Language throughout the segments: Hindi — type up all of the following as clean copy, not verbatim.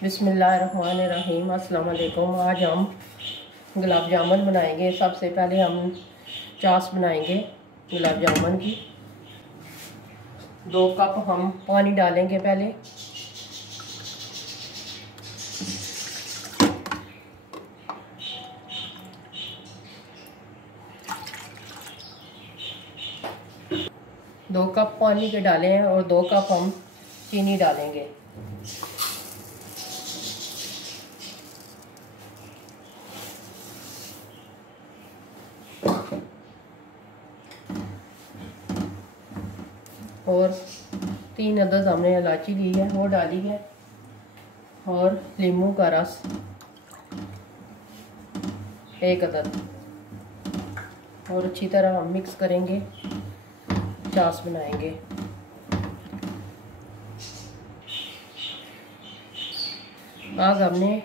बिस्मिल्लाहिर्रहमानिर्रहीम। अस्सलाम वालेकुम। आज हम गुलाब जामुन बनाएंगे। सबसे पहले हम चास बनाएंगे गुलाब जामुन की। 2 कप हम पानी डालेंगे पहले। दो कप पानी के डाले हैं और 2 कप हम चीनी डालेंगे। और 3 अदद हमने इलायची ली है वो डाली है, और नींबू का रस 1 अदद, और अच्छी तरह हम मिक्स करेंगे, चास बनाएंगे। आग हमने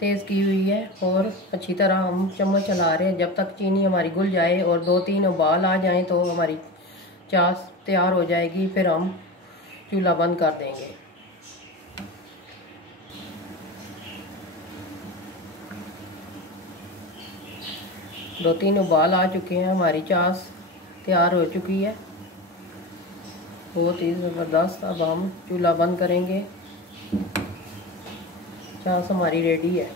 तेज़ की हुई है और अच्छी तरह हम चम्मच चला रहे हैं जब तक चीनी हमारी घुल जाए और 2-3 उबाल आ जाएं तो हमारी चास तैयार हो जाएगी। फिर हम चूल्हा बंद कर देंगे। दो 3 उबाल आ चुके हैं, हमारी चास तैयार हो चुकी है, बहुत ही ज़बरदस्त। अब हम चूल्हा बंद करेंगे। चास हमारी रेडी है।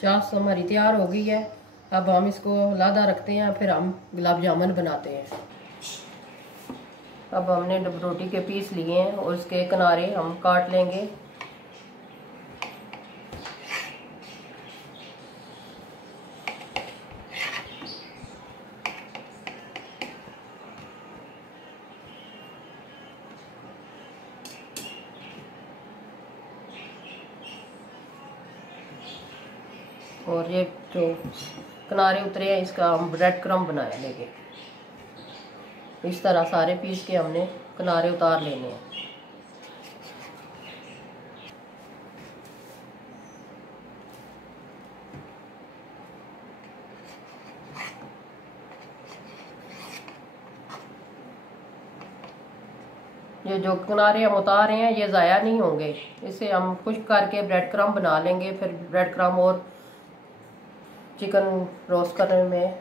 चास हमारी तैयार हो गई है। अब हम इसको लादा रखते हैं, फिर हम गुलाब जामुन बनाते हैं। अब हमने रोटी के पीस लिए हैं और उसके किनारे हम काट लेंगे। और ये जो किनारे उतरे हैं इसका हम ब्रेड क्रम्ब बना लेंगे। इस तरह सारे पीस के हमने किनारे उतार लेने हैं। ये जो किनारे हम उतार रहे हैं ये ज़ाया नहीं होंगे। इसे हम खुश्क करके ब्रेड क्रम्ब बना लेंगे। फिर ब्रेड क्रम्ब और चिकन रोस्ट करने में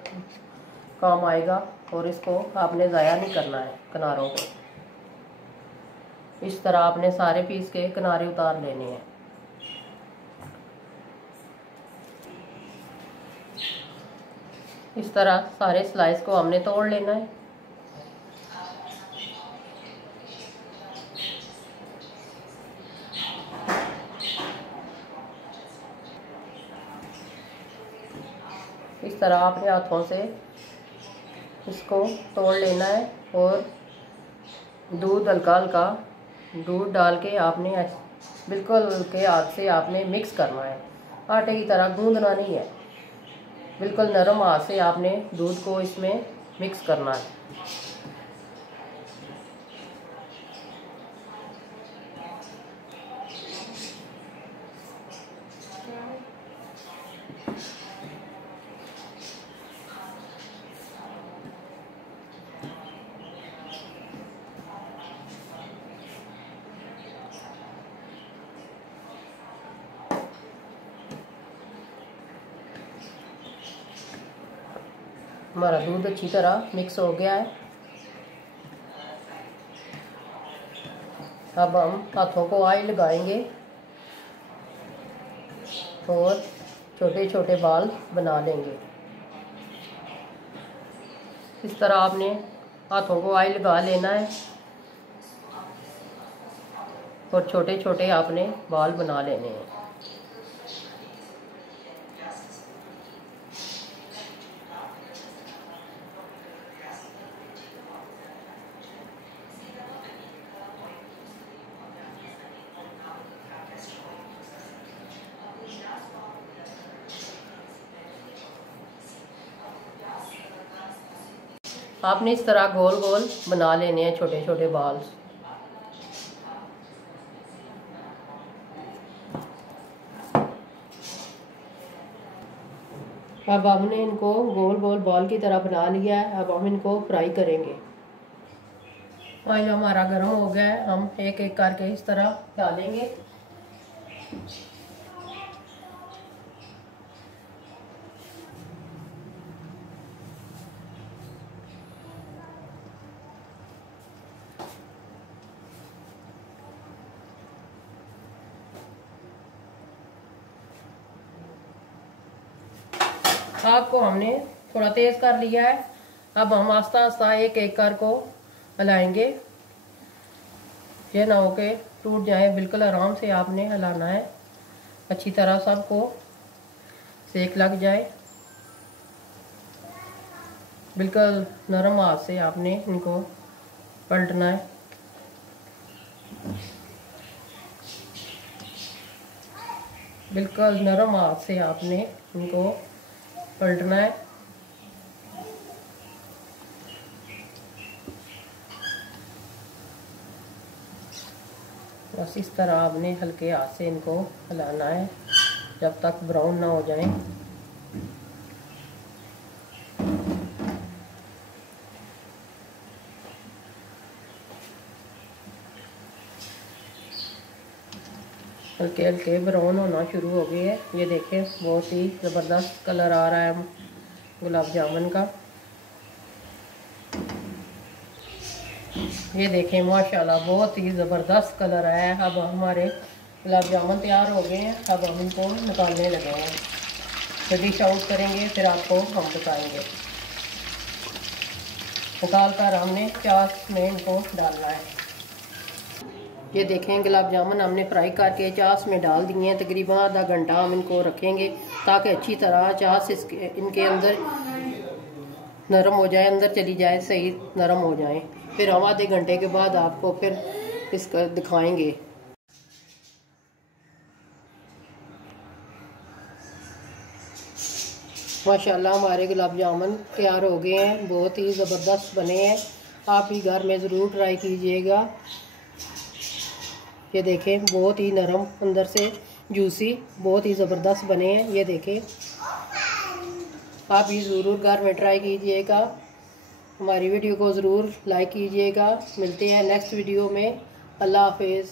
काम आएगा, और इसको आपने ज़ाया नहीं करना है किनारों को। इस तरह आपने सारे पीस के किनारे उतार लेने हैं। इस तरह सारे स्लाइस को हमने तोड़ लेना है। इस तरह आपने हाथों से इसको तोड़ लेना है, और दूध हल्का हल्का दूध डाल के आपने बिल्कुल हल्के हाथ से आपने मिक्स करना है। आटे की तरह गूंदना नहीं है, बिल्कुल नरम हाथ से आपने दूध को इसमें मिक्स करना है। हमारा दूध अच्छी तरह मिक्स हो गया है। अब हम हाथों को ऑयल लगाएंगे और छोटे छोटे बाल बना लेंगे। इस तरह आपने हाथों को ऑयल लगा लेना है और छोटे छोटे आपने बाल बना लेने हैं। आपने इस तरह गोल गोल बना लेने हैं छोटे छोटे बाल। अब हमने इनको गोल गोल बॉल की तरह बना लिया है। अब हम इनको फ्राई करेंगे। ऑयल हमारा गर्म हो गया है, हम एक एक करके इस तरह डालेंगे। आग को हमने थोड़ा तेज कर लिया है। अब हम आस्ता आस्ता एक एक कर को हिलाएंगे, ये ना हो के टूट जाए। बिल्कुल आराम से आपने हिलाना है, अच्छी तरह सबको सेक लग जाए। बिल्कुल नरम हाथ से आपने इनको पलटना है। बिल्कुल नरम हाथ से आपने इनको पलटना है। बस इस तरह आपने हल्के हाथ से इनको हिलाना है जब तक ब्राउन ना हो जाए। हल्के हल्के ब्राउन होना शुरू हो गए हैं। ये देखें, बहुत ही ज़बरदस्त कलर आ रहा है गुलाब जामुन का। ये देखें माशाल्लाह बहुत ही ज़बरदस्त कलर आया है। अब हमारे गुलाब जामुन तैयार हो गए हैं। अब हम इनको निकालने लगे हैं, तो डिश आउट करेंगे, फिर आपको हम बताएंगे। निकाल कर हमने चास में इनको डालना है। ये देखें गुलाब जामुन हमने फ्राई करके चास में डाल दिए हैं। तकरीबन आधा घंटा हम इनको रखेंगे ताकि अच्छी तरह चास इनके अंदर नरम हो जाए, अंदर चली जाए, सही नरम हो जाए। फिर हम आधे घंटे के बाद आपको फिर इसका दिखाएंगे। माशाल्लाह हमारे गुलाब जामुन तैयार हो गए हैं, बहुत ही ज़बरदस्त बने हैं। आप भी घर में ज़रूर ट्राई कीजिएगा। ये देखें बहुत ही नरम, अंदर से जूसी, बहुत ही ज़बरदस्त बने हैं। ये देखें, आप भी ज़रूर घर में ट्राई कीजिएगा। हमारी वीडियो को ज़रूर लाइक कीजिएगा। मिलते हैं नेक्स्ट वीडियो में। अल्लाह हाफिज़।